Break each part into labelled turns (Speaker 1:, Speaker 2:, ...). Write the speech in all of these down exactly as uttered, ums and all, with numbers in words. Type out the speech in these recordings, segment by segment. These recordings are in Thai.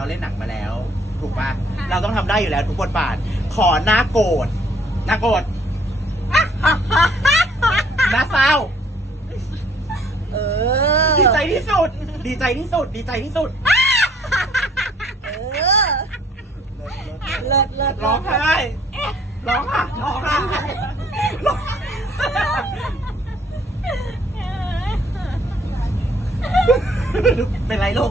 Speaker 1: เล่นหนังมาแล้ว ถูกปะเราต้องทำได้อยู่แล้วทุกบทบาท ขอหน้าโกรธหน้าโกรธหน้าเศร้า
Speaker 2: เออ
Speaker 1: ดีใจที่สุด ดีใจที่สุด ดีใจที่สุด
Speaker 2: เออ เลิศเลิศ
Speaker 1: ร้องไห้ร้องไห้ร้องไห้ร้องเป็นไรลูก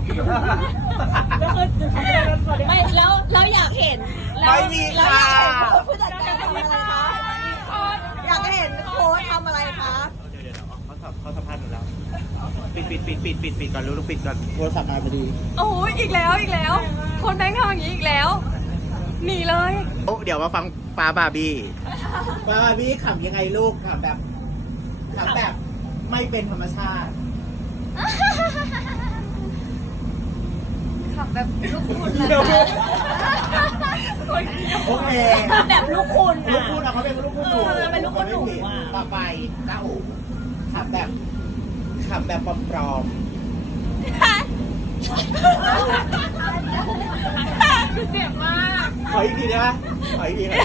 Speaker 2: ไม่แล้วแล้วอยากเห็นแล้ว
Speaker 1: ไม่มี
Speaker 2: แล้ว
Speaker 1: ค่ะ
Speaker 2: อยากเห็นผู้จัดการทำอะไรคะอยากเห็นโค้ชทำอะไรคะ
Speaker 1: เดี๋ยวเดี๋ยวเขาสัมเขาสัมภาษณ์หนูแล้ว ปิดปิดปิดปิดปิดปิดก่อนลูกปิดก่อนโทรศัพท์มาพอดี
Speaker 3: โอ้ยอีกแล้วอีกแล้ว คนแบงค์ทำอย่างนี้อีกแล้ว หนีเลย
Speaker 1: เดี๋ยวมาฟังป้าบาร์บี้ป้าบาร์บี้ขำยังไงลูกขำแบบขำแบบไม่เป็นธรรมชาติ
Speaker 3: ขับแบบลูกคุณนะ
Speaker 1: โอเค
Speaker 2: แบบลูกคุณ
Speaker 1: ลูกคุณเอาเขาเป็นลูกคุณหนู
Speaker 2: เออเป็นลูกคุณหนูอะ
Speaker 1: ต่อไปเจ้าอู๋ขำแบบขำแบบปลอม
Speaker 3: เจ็บมาก
Speaker 1: ๆขออีกทีได้ไหมขออีกทีนะ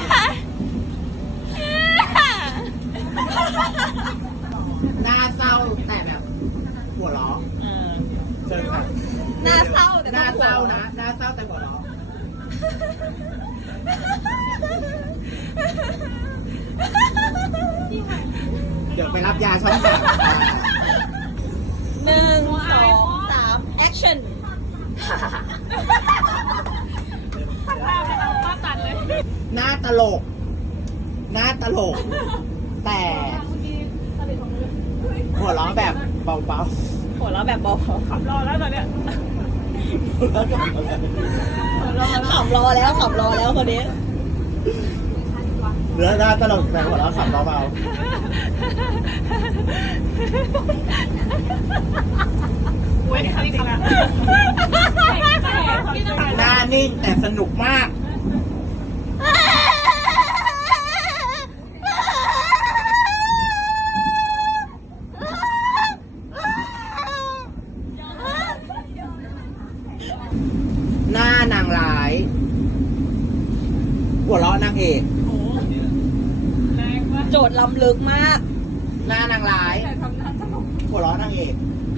Speaker 1: หน้าเศร้าแต่แบบหัวเราะเชิญค่ะ
Speaker 2: หน้าเศร้าแต่
Speaker 1: หน้าเศร้านะหน้าเศร้าแต่หัวเราะเดี๋ยวไปรับยาช่องสาม
Speaker 2: หนึ่งสองสามแอคชั่น
Speaker 3: ป้าตัดเลย
Speaker 1: หน้าตลก หน้าตลก แต่หัวเราะแบบเบา
Speaker 2: หัวเราะแบบเบา
Speaker 3: ขับรอแล้วตอนเนี้ย
Speaker 1: ๆ
Speaker 2: ขำรอแล้วขำรอแล้วคนนี้
Speaker 1: เหลือหน้าตลกแต่หัวเราะขำเบา
Speaker 3: เว้ยจริงนะ
Speaker 1: ๆหน้านิ่งแต่สนุกมาก หน้านางร้าย หัวเราะนางเอก
Speaker 3: แรงมาก
Speaker 2: โจทย์ล้ำลึกมาก
Speaker 1: หน้านางร้าย
Speaker 3: แต่ทำหน้าตลก
Speaker 1: หัวเราะนางเอก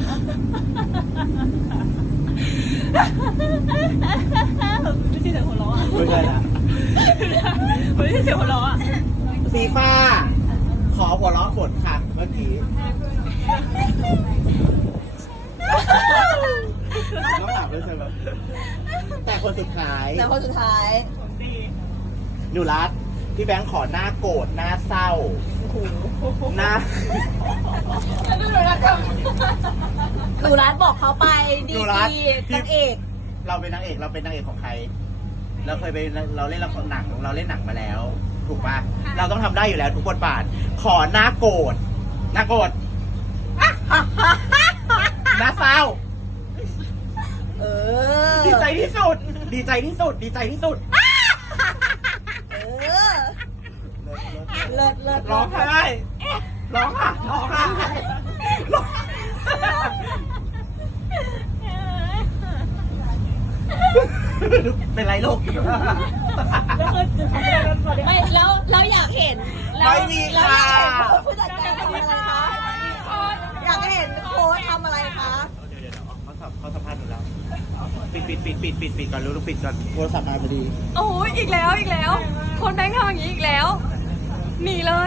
Speaker 3: ไม่ใช่เสียงหัวเราะอ่ะ
Speaker 1: ไม่ใช่ละ
Speaker 3: ไม่ใช่เสียงหัวเราะอ่ะ
Speaker 1: สีฟ้า ขอหัวเราะฝนค่ะเมื่อกี้น้องหลับด้วยใช่ไหมแต่คนสุดท้าย
Speaker 2: แต่คนสุดท้าย
Speaker 3: ผมดี
Speaker 1: หนูรัดพี่แบงค์ขอหน้าโกรธหน้าเศร้าหน้า
Speaker 3: แล้วดูนะครั
Speaker 2: หนูรัฐบอกเขาไปดี
Speaker 1: หนูรัฐ
Speaker 2: ดีนางเอก
Speaker 1: เราเป็นนางเอกเราเป็นนางเอกของใคร เราเคยไปเราเล่นละครหนังเราเล่นหนังมาแล้ว ถูกปะเราต้องทำได้อยู่แล้วทุกบทบาท ขอหน้าโกรธหน้าโกรธหน้าเศร้า
Speaker 2: เออ
Speaker 1: ดีใจที่สุด ดีใจที่สุด ดีใจที่สุด
Speaker 2: เออ เลิศเลิศ
Speaker 1: ร้องไห้ร้องไห้ร้องไห้ร้องเป็นไรลูก
Speaker 2: ไม่แล้วแล้วอยากเห็นแล้ว
Speaker 1: ไม่มี
Speaker 2: แล้ว
Speaker 1: ค่ะ
Speaker 2: อยากเห็นผู้จัดการทำอะไรคะอยากเห็นโค้ชทำอะไรคะ
Speaker 1: เดี๋ยวเดี๋ยวเขาสัมเขาสัมภาษณ์หนูแล้ว ปิดปิดปิดปิดปิดปิดก่อนลูกปิดก่อนโทรศัพท์มาพอดี
Speaker 3: โอ้ยอีกแล้วอีกแล้ว คนแบงค์ทำอย่างนี้อีกแล้ว หนีเลย